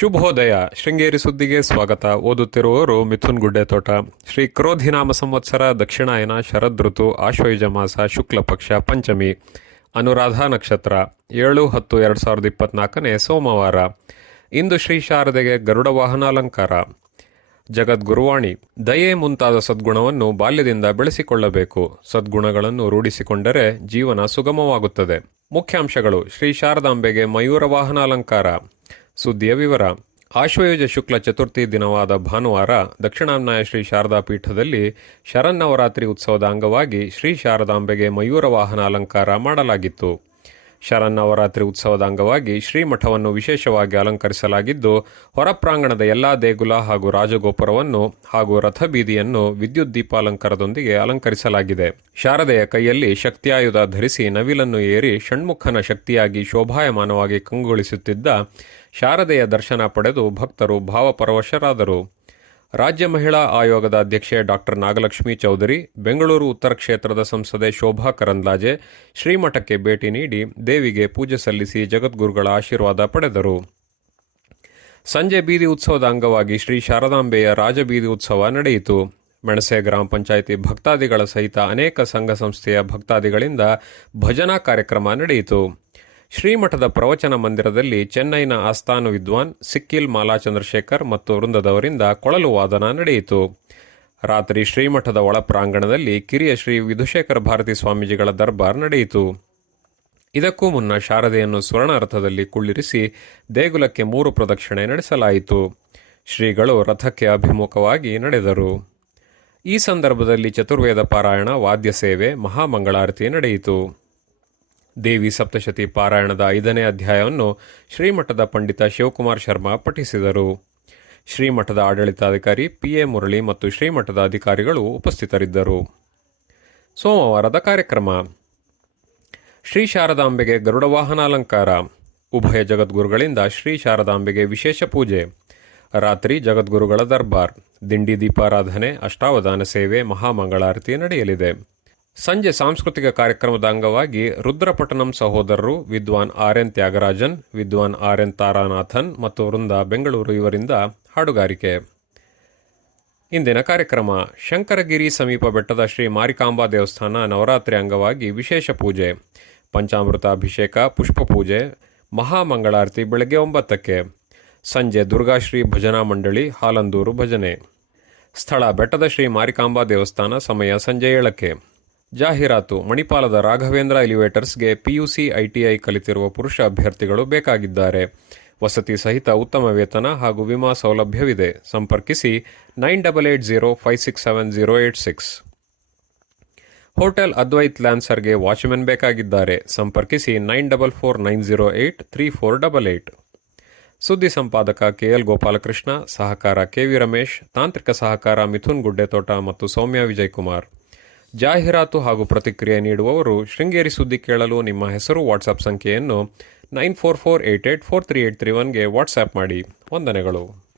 ಶುಭೋದಯ. ಶೃಂಗೇರಿ ಸುದ್ದಿಗೆ ಸ್ವಾಗತ. ಓದುತ್ತಿರುವವರು ಮಿಥುನ್ ಗುಡ್ಡೆತೋಟ. ಶ್ರೀ ಕ್ರೋಧಿನಾಮ ಸಂವತ್ಸರ, ದಕ್ಷಿಣಾಯನ, ಶರದ್ ಋತು, ಆಶ್ವಯುಜ ಮಾಸ, ಶುಕ್ಲ ಪಕ್ಷ, ಪಂಚಮಿ, ಅನುರಾಧ ನಕ್ಷತ್ರ, ಏಳು ಹತ್ತು ಎರಡು ಸಾವಿರದ ಇಪ್ಪತ್ನಾಲ್ಕನೇ ಸೋಮವಾರ. ಇಂದು ಶ್ರೀ ಶಾರದೆಗೆ ಗರುಡ ವಾಹನಾಲಂಕಾರ. ಜಗದ್ಗುರುವಾಣಿ ದಯೆ ಮುಂತಾದ ಸದ್ಗುಣವನ್ನು ಬಾಲ್ಯದಿಂದ ಬೆಳೆಸಿಕೊಳ್ಳಬೇಕು. ಸದ್ಗುಣಗಳನ್ನು ರೂಢಿಸಿಕೊಂಡರೆ ಜೀವನ ಸುಗಮವಾಗುತ್ತದೆ. ಮುಖ್ಯಾಂಶಗಳು, ಶ್ರೀ ಶಾರದಾಂಬೆಗೆ ಮಯೂರ ವಾಹನಾಲಂಕಾರ. ಸುದ್ದಿಯ ವಿವರ. ಆಶ್ವಯುಜ ಶುಕ್ಲ ಚತುರ್ಥಿ ದಿನವಾದ ಭಾನುವಾರ ದಕ್ಷಿಣಾಮ್ನಾಯ ಶ್ರೀ ಶಾರದಾ ಪೀಠದಲ್ಲಿ ಶರನ್ನವರಾತ್ರಿ ಉತ್ಸವದ ಅಂಗವಾಗಿ ಶ್ರೀ ಶಾರದಾಂಬೆಗೆ ಮಯೂರ ವಾಹನ ಅಲಂಕಾರ ಮಾಡಲಾಗಿತ್ತು. ಶರನ್ನವರಾತ್ರಿ ಉತ್ಸವದ ಅಂಗವಾಗಿ ಶ್ರೀಮಠವನ್ನು ವಿಶೇಷವಾಗಿ ಅಲಂಕರಿಸಲಾಗಿದ್ದು ಹೊರಪ್ರಾಂಗಣದ ಎಲ್ಲಾ ದೇಗುಲ ಹಾಗೂ ರಾಜಗೋಪುರವನ್ನು ಹಾಗೂ ರಥಬೀದಿಯನ್ನು ವಿದ್ಯುತ್ ದೀಪಾಲಂಕಾರದೊಂದಿಗೆ ಅಲಂಕರಿಸಲಾಗಿದೆ. ಶಾರದೆಯ ಕೈಯಲ್ಲಿ ಶಕ್ತಿಯಾಯುಧ ಧರಿಸಿ ನವಿಲನ್ನು ಏರಿ ಷಣ್ಮುಖನ ಶಕ್ತಿಯಾಗಿ ಶೋಭಾಯಮಾನವಾಗಿ ಕಂಗೊಳಿಸುತ್ತಿದ್ದ ಶಾರದೆಯ ದರ್ಶನ ಪಡೆದು ಭಕ್ತರು ಭಾವಪರವಶರಾದರು. ರಾಜ್ಯ ಮಹಿಳಾ ಆಯೋಗದ ಅಧ್ಯಕ್ಷೆ ಡಾಕ್ಟರ್ ನಾಗಲಕ್ಷ್ಮಿ ಚೌಧರಿ, ಬೆಂಗಳೂರು ಉತ್ತರ ಕ್ಷೇತ್ರದ ಸಂಸದೆ ಶೋಭಾ ಕರಂದ್ಲಾಜೆ, ಶ್ರೀಮಠಕ್ಕೆ ಭೇಟಿ ನೀಡಿ ದೇವಿಗೆ ಪೂಜೆ ಸಲ್ಲಿಸಿ ಜಗದ್ಗುರುಗಳ ಆಶೀರ್ವಾದ ಪಡೆದರು. ಸಂಜೆ ಬೀದಿ ಉತ್ಸವದ ಅಂಗವಾಗಿ ಶ್ರೀ ಶಾರದಾಂಬೆಯ ರಾಜಬೀದಿ ಉತ್ಸವ ನಡೆಯಿತು. ಮೆಣಸೆ ಗ್ರಾಮ ಪಂಚಾಯಿತಿ ಭಕ್ತಾದಿಗಳ ಸಹಿತ ಅನೇಕ ಸಂಘ ಸಂಸ್ಥೆಯ ಭಕ್ತಾದಿಗಳಿಂದ ಭಜನಾ ಕಾರ್ಯಕ್ರಮ ನಡೆಯಿತು. ಶ್ರೀಮಠದ ಪ್ರವಚನ ಮಂದಿರದಲ್ಲಿ ಚೆನ್ನೈನ ಆಸ್ಥಾನ ವಿದ್ವಾನ್ ಸಿಕ್ಕಿಲ್ ಮಾಲಾ ಚಂದ್ರಶೇಖರ್ ಮತ್ತು ವೃಂದದವರಿಂದ ಕೊಳಲು ವಾದನ ನಡೆಯಿತು. ರಾತ್ರಿ ಶ್ರೀಮಠದ ಒಳ ಪ್ರಾಂಗಣದಲ್ಲಿ ಕಿರಿಯ ಶ್ರೀ ವಿಧುಶೇಖರ ಭಾರತಿ ಸ್ವಾಮೀಜಿಗಳ ದರ್ಬಾರ್ ನಡೆಯಿತು. ಇದಕ್ಕೂ ಮುನ್ನ ಶಾರದೆಯನ್ನು ಸ್ವರ್ಣ ರಥದಲ್ಲಿ ಕುಳ್ಳಿರಿಸಿ ದೇಗುಲಕ್ಕೆ ಮೂರು ಪ್ರದಕ್ಷಿಣೆ ನಡೆಸಲಾಯಿತು. ಶ್ರೀಗಳು ರಥಕ್ಕೆ ಅಭಿಮುಖವಾಗಿ ನಡೆದರು. ಈ ಸಂದರ್ಭದಲ್ಲಿ ಚತುರ್ವೇದ ಪಾರಾಯಣ, ವಾದ್ಯ ಸೇವೆ, ಮಹಾಮಂಗಳಾರತಿ ನಡೆಯಿತು. ದೇವಿ ಸಪ್ತಶತಿ ಪಾರಾಯಣದ ಐದನೇ ಅಧ್ಯಾಯವನ್ನು ಶ್ರೀಮಠದ ಪಂಡಿತ ಶಿವಕುಮಾರ್ ಶರ್ಮಾ ಪಠಿಸಿದರು. ಶ್ರೀಮಠದ ಆಡಳಿತಾಧಿಕಾರಿ ಪಿ ಎ ಮುರಳಿ ಮತ್ತು ಶ್ರೀಮಠದ ಅಧಿಕಾರಿಗಳು ಉಪಸ್ಥಿತರಿದ್ದರು. ಸೋಮವಾರದ ಕಾರ್ಯಕ್ರಮ. ಶ್ರೀ ಶಾರದಾಂಬೆಗೆ ಗರುಡ ವಾಹನಾಲಂಕಾರ. ಉಭಯ ಜಗದ್ಗುರುಗಳಿಂದ ಶ್ರೀ ಶಾರದಾಂಬೆಗೆ ವಿಶೇಷ ಪೂಜೆ. ರಾತ್ರಿ ಜಗದ್ಗುರುಗಳ ದರ್ಬಾರ್. ದಿಂಡಿ ದೀಪಾರಾಧನೆ, ಅಷ್ಟಾವಧಾನ ಸೇವೆ ಮಹಾಮಂಗಳಾರತಿ ನಡೆಯಲಿದೆ. ಸಂಜೆ ಸಾಂಸ್ಕೃತಿಕ ಕಾರ್ಯಕ್ರಮದ ಅಂಗವಾಗಿ ರುದ್ರಪಟ್ಟಣಂ ಸಹೋದರರು ವಿದ್ವಾನ್ ಆರ್ ಎನ್ ತ್ಯಾಗರಾಜನ್, ವಿದ್ವಾನ್ ಆರ್ ಎನ್ ತಾರಾನಾಥನ್ ಮತ್ತು ವೃಂದ ಬೆಂಗಳೂರು ಇವರಿಂದ ಹಾಡುಗಾರಿಕೆ. ಇಂದಿನ ಕಾರ್ಯಕ್ರಮ, ಶಂಕರಗಿರಿ ಸಮೀಪ ಬೆಟ್ಟದ ಶ್ರೀ ಮಾರಿಕಾಂಬಾ ದೇವಸ್ಥಾನ ನವರಾತ್ರಿ ಅಂಗವಾಗಿ ವಿಶೇಷ ಪೂಜೆ. ಪಂಚಾಮೃತ ಅಭಿಷೇಕ ಪುಷ್ಪ ಪೂಜೆ ಮಹಾಮಂಗಳಾರತಿ ಬೆಳಗ್ಗೆ ಒಂಬತ್ತಕ್ಕೆ. ಸಂಜೆ ದುರ್ಗಾಶ್ರೀ ಭಜನಾ ಮಂಡಳಿ, ಹಾಲಂದೂರು ಭಜನೆ. ಸ್ಥಳ ಬೆಟ್ಟದ ಶ್ರೀ ಮಾರಿಕಾಂಬಾ ದೇವಸ್ಥಾನ ಸಮಯ ಸಂಜೆ ಏಳಕ್ಕೆ. ಜಾಹೀರಾತು. ಮಣಿಪಾಲದ ರಾಘವೇಂದ್ರ ಎಲಿವೇಟರ್ಸ್ಗೆ ಪಿಯುಸಿ ಐಟಿಐ ಕಲಿತಿರುವ ಪುರುಷ ಅಭ್ಯರ್ಥಿಗಳು ಬೇಕಾಗಿದ್ದಾರೆ. ವಸತಿ ಸಹಿತ ಉತ್ತಮ ವೇತನ ಹಾಗೂ ವಿಮಾ ಸೌಲಭ್ಯವಿದೆ. ಸಂಪರ್ಕಿಸಿ nine double eight zero five six seven zero eight six. Hotel Advait ಲ್ಯಾನ್ಸರ್ಗೆ watchmen ಬೇಕಾಗಿದ್ದಾರೆ. ಸಂಪರ್ಕಿಸಿ nine double four nine zero eight three four double eight. ಸುದ್ದಿ ಸಂಪಾದಕ ಕೆಎಲ್ ಗೋಪಾಲಕೃಷ್ಣ, ಸಹಕಾರ ಕೆವಿ ರಮೇಶ್, ತಾಂತ್ರಿಕ ಸಹಕಾರ ಮಿಥುನ್ ಗುಡ್ಡೆತೋಟ ಮತ್ತು ಸೌಮ್ಯ ವಿಜಯ್ ಕುಮಾರ್. ಜಾಹೀರಾತು ಹಾಗೂ ಪ್ರತಿಕ್ರಿಯೆ ನೀಡುವವರು ಶೃಂಗೇರಿ ಸುದ್ದಿ ಕೇಳಲು ನಿಮ್ಮ ಹೆಸರು ವಾಟ್ಸಪ್ ಸಂಖ್ಯೆಯನ್ನು nine four four eight eight four three eight three ಒನ್ಗೆ WhatsApp ಮಾಡಿ. ವಂದನೆಗಳು.